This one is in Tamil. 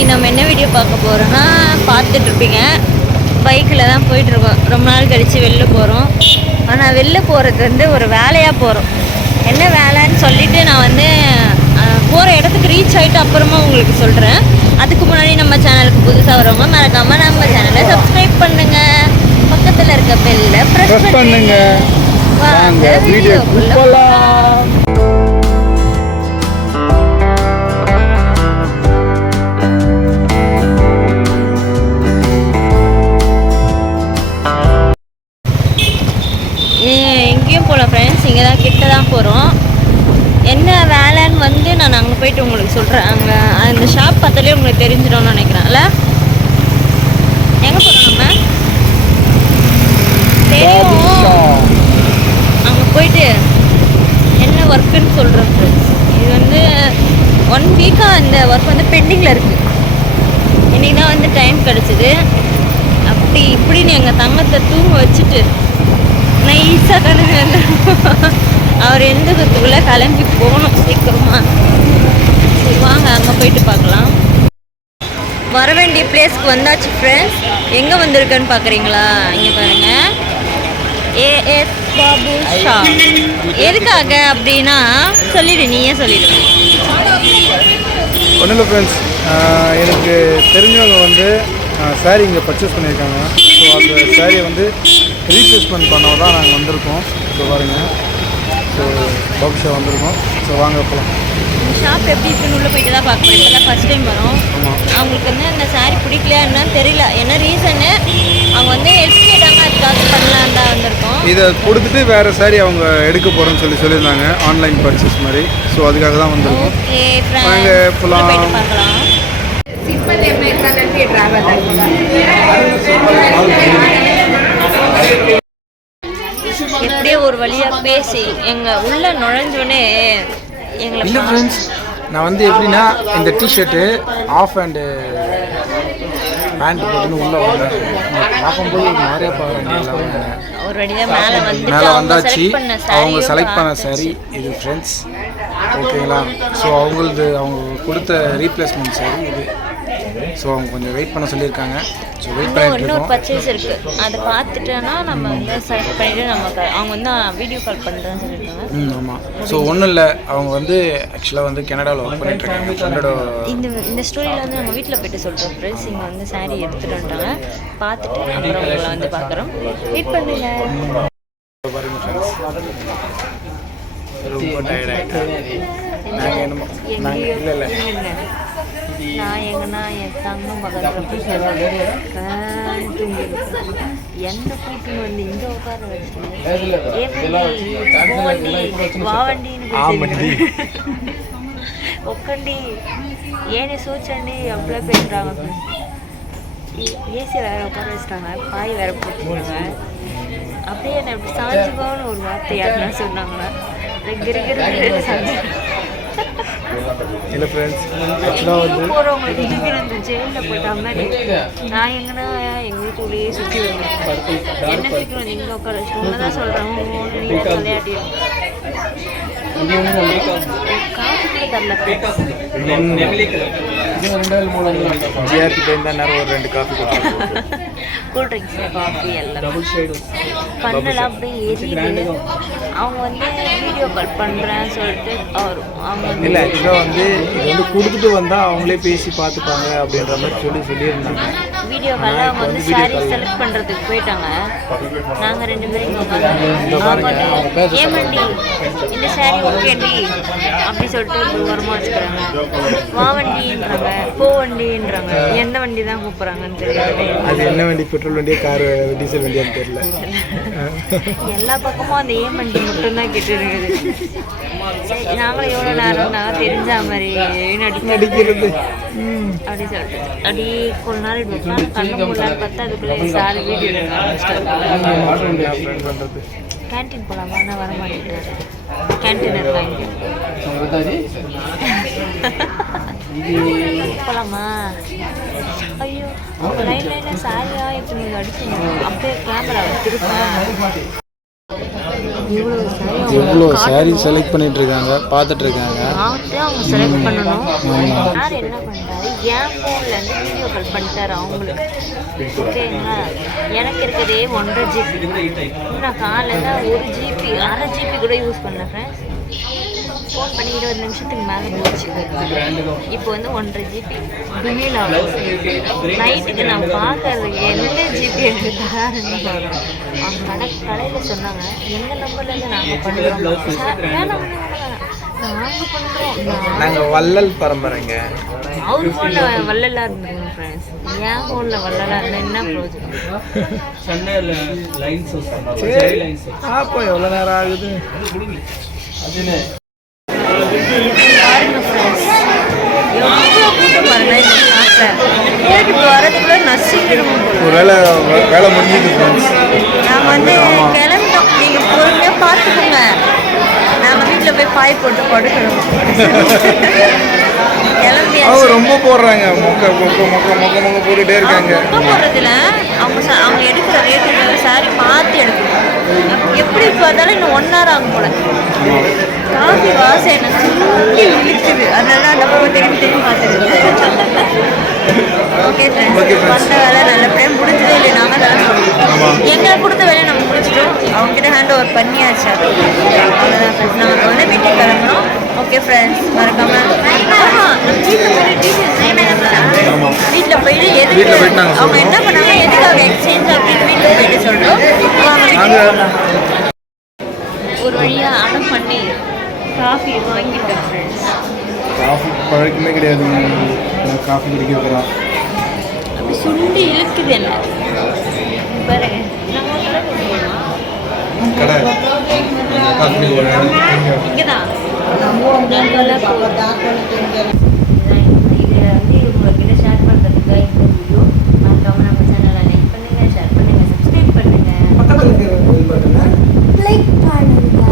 இன்றைக்கி நம்ம என்ன வீடியோ பார்க்க போகிறோன்னா பார்த்துட்ருப்பீங்க. பைக்கில் தான் போயிட்டுருக்கோம். ரொம்ப நாள் கழித்து வெளில போகிறோம். ஆனால் வெளில போகிறது வந்து ஒரு வேலையாக போகிறோம். என்ன வேலைன்னு சொல்லிவிட்டு நான் வந்து போகிற இடத்துக்கு ரீச் ஆகிட்டு அப்புறமா உங்களுக்கு சொல்கிறேன். அதுக்கு முன்னாடி நம்ம சேனலுக்கு புதுசாக வரவங்க மறக்காமல் நம்ம சேனலை சப்ஸ்கிரைப் பண்ணுங்கள். பக்கத்தில் இருக்க பெல்லை ப்ரெஸ் பண்ணுங்கள். வாங்க வீடியோக்குள்ள போகலாம். எங்கேயும் போகல ஃப்ரெண்ட்ஸ், இங்கே தான் கிட்ட தான் போகிறோம். என்ன வேலைன்னு வந்து நான் அங்கே போயிட்டு உங்களுக்கு சொல்கிறேன். அங்கே அந்த ஷாப் பார்த்தாலே உங்களுக்கு தெரிஞ்சிடும்னு நினைக்கிறேன்ல. எங்கே போகிறோம் நம்ம தெரியும். அங்கே போயிட்டு என்ன ஒர்க்குன்னு சொல்கிறேன் ஃப்ரெண்ட்ஸ். இது வந்து 1 வீக்காக இந்த ஒர்க் வந்து பெண்டிங்கில் இருக்குது. இன்றைக்கி தான் வந்து டைம் கிடச்சிது. அப்படி இப்படின்னு எங்கள் தங்கத்தை தூங்க வச்சுட்டு நைஸாக கிளம்பி வந்துடும். அவர் எந்ததுக்குள்ளே கிளம்பி போகணும் சீக்கிரமாக. சரி வாங்க அங்கே போயிட்டு பார்க்கலாம். வர வேண்டிய பிளேஸ்க்கு வந்தாச்சு ஃப்ரெண்ட்ஸ். எங்கே வந்திருக்கேன்னு பார்க்குறீங்களா? இங்கே பாருங்கள், ஏஎஸ் பாபு ஷா. எதுக்காக அப்படின்னா சொல்லிடு, நீயே சொல்லிடு. ஒன்றும் இல்லை ஃப்ரெண்ட்ஸ், எனக்கு தெரிஞ்சவங்க வந்து சாரீ இங்கே பர்ச்சேஸ் பண்ணியிருக்காங்க. ஸோ அந்த சாரியை வந்து ரீப்ளேஸ்மெண்ட் பண்ண தான் நாங்கள் வந்திருக்கோம். ஸோ பாருங்கள், ஸோ பாபு ஷா வந்திருக்கோம். ஸோ வாங்க போகலாம். இந்த ஷாப் எப்படி இருக்குன்னு உள்ளே போயிட்டு தான் பார்க்க போகிறோம். இப்போ தான் ஃபஸ்ட் டைம் வரும். அவங்களுக்கு வந்து அந்த சாரீ பிடிக்கலையா என்னன்னு தெரியல. என்ன ரீசன்னு அவங்க வந்து ஹெல்ப் கேட்டாங்க, அதுக்காக பண்ணலாம் தான் வந்திருக்கோம். இதை கொடுத்துட்டு வேறு சாரீ அவங்க எடுக்க போகிறோன்னு சொல்லியிருந்தாங்க, ஆன்லைன் பர்ச்சேஸ் மாதிரி. ஸோ அதுக்காக தான் வந்திருக்கோம். ஓகே வாங்க போகலாம். பார்க்கலாம். எப்படியே ஒரு வழியாக பேசி எங்கள் உள்ள நுழைஞ்சோடனே எங்களை இல்லை ஃப்ரெண்ட்ஸ், நான் வந்து எப்படின்னா இந்த டிஷர்ட்டு ஆஃப் அண்டு பேண்ட் போட்டுன்னு உள்ளே வந்தேன். பார்க்கும்போது நிறைய ஒரு வழியாக மேலே வந்தாச்சு. அவங்க செலக்ட் பண்ண சாரி இது ஃப்ரெண்ட்ஸ், ஓகேங்களா? ஸோ அவங்க கொடுத்த ரீப்ளேஸ்மெண்ட் சாரி இது. ஸோ அவங்க கொஞ்சம் வெயிட் பண்ண சொல்லியிருக்காங்க. ஸோ வெயிட் பண்ணிட்டு இன்னொரு பர்ச்சேஸ் இருக்குது, அதை பார்த்துட்டோன்னா நம்ம வந்து செலக்ட் பண்ணிவிட்டு நமக்கு அவங்க வந்து வீடியோ கால் பண்ணுறேன்னு சொல்லியிருக்காங்க. ஆமாம். ஸோ ஒன்றும் இல்லை, அவங்க வந்து ஆக்சுவலாக வந்து கனடாவில் ஒர்க் பண்ணிட்டுருக்காங்க. ஃப்ரெண்டோட இந்த ஸ்டோரியில் வந்து நம்ம வீட்டில் போய்ட்டு சொல்கிறோம் ஃப்ரெண்ட்ஸ். இங்கே வந்து சாரீ எடுத்துகிட்டு வந்துட்டாங்க. பார்த்துட்டு அப்புறம் உங்களை வந்து பார்க்குறோம். வெயிட் பண்ணுங்க. பாருங்க ஃப்ரெண்ட்ஸ், ரொம்ப டயர்டாகிட்டேன். நாங்கள் என்னமோ இல்லை நான் எங்கன்னா என் தங்கம் பக்கத்தில் எந்த கூட்டுன்னு வந்து இங்கே உட்கார வச்சுட்டு வாவண்டின்னு உட்காண்டி ஏனே சோச்சண்டி அப்படியே பேசுகிறாங்க. ஏசி வேற உட்கார வச்சுட்டாங்க, பாய் வேற போட்டுருக்காங்க. அப்படியே என்ன இப்படி சாஞ்சுக்கோன்னு ஒரு வார்த்தை யாருன்னா சொன்னாங்கன்னா கிருகிரு சாஞ்சு. இல்லை ஃப்ரெண்ட்ஸ், ஆக்சுவலாக வந்து போகிறவங்களுக்கு இந்த ஜெயிலில் போயிட்டா மாதிரி நான் எங்கன்னா எங்கள் வீட்டுக்குள்ளேயே சுற்றி வருவேன். என்ன சீக்கிரம் நீங்கள் உட்கார வச்சுட்டு தான் சொல்கிறேன். விளையாடி காசு கூட தரல. ஜிஆர்டி டைம் தான் நேரம் ஒரு 2 காஃபி கூல் ட்ரிங்க்ஸ் காஃபி எல்லாம் கண்ணெல்லாம் அப்படியே எரியுது. அவங்க வந்து வீடியோ கால் பண்ணுறேன்னு சொல்லிட்டு அவங்க இல்லை ஆக்சுவலாக வந்து இது வந்து கொடுத்துட்டு வந்தால் அவங்களே பேசி பார்த்துப்பாங்க அப்படின்ற மாதிரி சொல்லியிருந்தாங்க. வீடியோ காலில் அவங்க வந்து சாரீ செலக்ட் பண்ணுறதுக்கு போயிட்டாங்க. நாங்கள் 2 பேரும் இங்கே உட்காந்து ஏமண்டி இந்த சாரீ ஓகேண்டி அப்படி சொல்லிட்டு ஓரமாக வச்சுக்கிறாங்க. வாவண்டின்றாங்க, போவண்டின்றாங்க. எந்த வண்டி தான் கூப்பிட்றாங்கன்னு தெரியல. அது என்ன வண்டி, பெட்ரோல் வண்டியா கார் டீசல் வண்டியான்னு தெரியல. எல்லா பக்கமும் அந்த ஏமண்டி மட்டும்தான் கேட்டு இருக்குது. நாங்களும் எவ்வளோ நேரம்னா தெரிஞ்ச மாதிரி நடிக்கிறது அப்படி சொல்லிட்டு அப்படி கொஞ்ச நாள் வைப்பாங்க. கண்ணு முன்னாடி பார்த்தா அதுக்குள்ளே சாரி வீடியோ பண்ணுறது. கேன்டீன் போகலாமா? நான் வர மாட்டேங்கிறேன். கேன்டீன் இருக்காங்க, போகலாமா? ஐயோ லைன் சாரியா இப்போ நீங்கள் அடிச்சுங்க. அப்படியே கேமரா திருப்பேன். எவ்வளோ சாரி செலக்ட் பண்ணிட்டு இருக்காங்க, பார்த்துட்டு இருக்காங்க. அவங்க செலக்ட் பண்ணணும். யார் என்ன பண்ணுறாரு, என் ஃபோன்லேருந்து வீடியோ கால் பண்ணிட்டாரு அவங்களுக்கு. ஓகேங்களா, எனக்கு இருக்கிறதே 1.5 GB. நான் காலையில் 1 GB 1/2 GB கூட யூஸ் பண்ணேன் ஃப்ரெண்ட்ஸ். ஃபோன் பண்ணி 20 நிமிஷத்துக்கு மேலே போச்சு. இப்போ வந்து 1.5 GB ரிமீல் ஆகும். நைட்டுக்கு நான் பார்க்கறது எந்த ஜிபி எடுத்தாருன்னு சொல்கிறேன். அவங்க கடையில் சொன்னாங்க, எங்கள் நம்பர்லேருந்து நாங்கள் பண்ணுறோம். வேணாம் நாங்கள் பண்ணுறோம். நாங்கள் வள்ளல் பரம்பரைங்க. அவர் ஃபோனில் வள்ளலாக இருந்தோம் ஃப்ரெண்ட்ஸ். என் ஃபோனில் வள்ளலாக இருந்தால் என்ன ப்ரோஜனம்? அப்போ எவ்வளோ நேரம் ஆகுது? பாருங்க ஃப்ரெண்ட்ஸ், எவ்வளோ கூட்டம் பாருங்க இந்த ஷாப்பில். எனக்கு இப்போ வரதுக்குள்ளே நசிக்கிடும். ஒரு வேலை முடிஞ்சுது ஃப்ரெண்ட்ஸ். நாங்கள் வந்து கிளம்பிட்டோம். நீங்கள் பொறுமையாக பார்த்துக்கோங்க. நாங்கள் வீட்டில் போய் பாய் போட்டு படுக்கணும். அவங்க ரொம்ப போடுறாங்க, மொக்க மொக்க மொக்க மொக்க மொக்க போட்டுகிட்டே இருக்காங்க. மொக்க போடுறதுல அவங்க எடுக்கிற ரேட்டு சாரி மாற்றி எடுக்கணும். எப்படி பார்த்தாலும் இன்னும் 1 hour ஆகும் போல. காஃபி வாசம் என்ன சுண்டி இழுக்குது. அதனால அந்த போட்டுக்கிட்டு திரும்பி பார்த்துருது. ஓகே ஃப்ரெண்ட்ஸ், வந்த வேலை நல்லபடியாக முடிஞ்சதே இல்லை. நாங்கள் தான் எங்களை கொடுத்த வேலையை நம்ம முடிச்சிட்டோம். அவங்ககிட்ட ஹேண்ட் ஓவர் பண்ணியாச்சு. அவ்வளோதான் ஃப்ரெண்ட்ஸ், நாங்கள் வந்து வீட்டுக்கு கிளம்புறோம். ஓகே ஃப்ரெண்ட்ஸ், மறக்காம வீட்டில் போயிட்டு எதுக்கு அவங்க என்ன பண்ணாங்க, எதுக்காக எக்ஸ்சேஞ்ச் அப்படின்னு வீட்டில் போயிட்டு சொல்கிறோம். ஒரு வழியாக அடம் பண்ணி காஃபி வாங்கிட்டேன் ஃப்ரெண்ட்ஸ். காஃபி பழக்கமே கிடையாதுங்க, காஃபி குடிக்கிறதுலாம் அப்படி சுண்டி இழுக்குது என்ன பாருங்க. கடை இங்கே தான் இதில் வந்து உங்கள்கிட்ட ஷேர் பண்ணுறதுக்கு இந்த வீடியோ. மறக்காம நம்ம சேனலை லைக் பண்ணுங்கள், ஷேர் பண்ணுங்கள், சப்ஸ்கிரைப் பண்ணுங்கள், லைக் பண்ணுங்க.